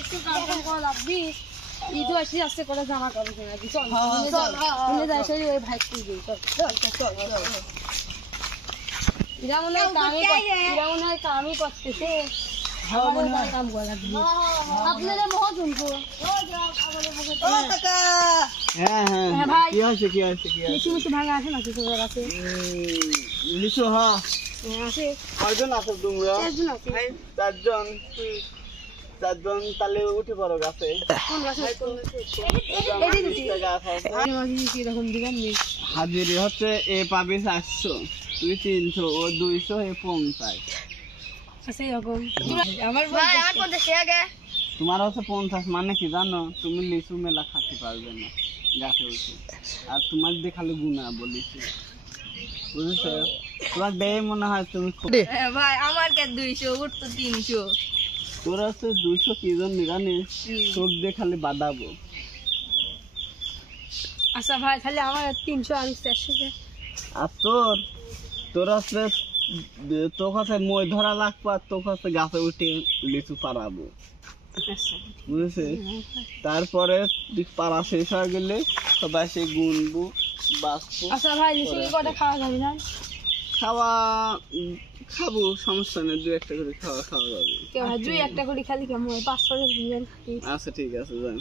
একটু কাম করা লাগবি ঈদ আসি আসছে করে জামা কাপড় কিনা চল চল যাই সেই ওই ভাই তুই চল চল এরা মনে হয় কামই করতেছে কাম করা লাগবে আপনারা মহা শুনবো ভাই কি হয়েছে লিচু ভাঙা আছে নাকি তোমার কাছে লিচু হ্যাঁ আছে কয়জন আছো তোমরা চারজন তাহলে উঠে পড়ো গাছে হাজিরি হচ্ছে এ পাবি 400 তুই 300 ও 200 এ 50 তোমার হচ্ছে 50 মানে কি জানো তুমি লিচু মেলা খাতে পারবে না গাছে উঠে আর তোমার দিয়ে খালি গুনা বলিছি বুঝেছো তোমার দেয় মনে হয় তুমি ভাই আমার কে 200 উঠ তো 300 তোর হচ্ছে 200 কি জন জানিস চোখ দিয়ে খালি বাদাবো আচ্ছা ভাই তাহলে আমার 300 আর 400 আর তোর হচ্ছে তোর কাছে মই ধরা লাগবে আর তোর কাছে গাছে উঠে লিচু পারাবো বুঝেছে তারপরে পাড়া শেষ হয়ে গেলে সবাই সে গুনবো বাঁচবো আচ্ছা ভাই লিচু কটা খাওয়া যাবে না খাবো সমস্যা নেই 2-1 করে খাওয়া যাবে দুই একটা করে খালি কেমন 500 করে দিবেন আচ্ছা ঠিক আছে যান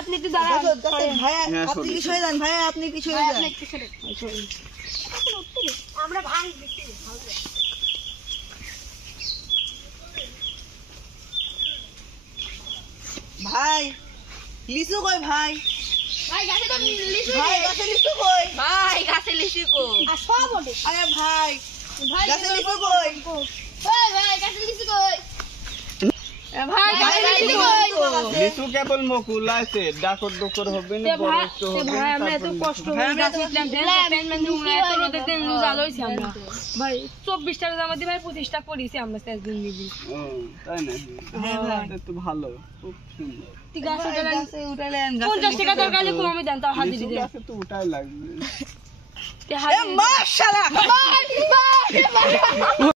আপনি একটু দাঁড়ান আপনি কি সরে যান ভাই আপনি কি সরে যান আমরা ভাঙ ভাই লিচু কই ভাই ভাই গাছে তো লিচু ভাই গাছে লিচু কই ভাই গাছে লিচু কই আসো বটে আরে ভাই গাছে লিচু কই ভাই গাছে লিচু কই ভাই গাছে লিচু কই লিচু কেবল মুকুল আছে ডাকর ডকর হবে না বড় তো হবে ভাই আমরা এত কষ্ট করে গাছে উঠলাম পেন উড়ে এত রোদে তেল জাল হইছে আমরা ভাই 24 টাকা জামা দি ভাই 25 টাকা করিছি আমরা 4 দিন নিবি তাই না হ্যাঁ ভাই এটা ভালো খুব সুন্দর গাছে উঠালেন 50 টাকা দরকার হলে কমে দেন তাও হাজির দেন গাছে তো উঠাই লাগবে মাশাআল্লাহ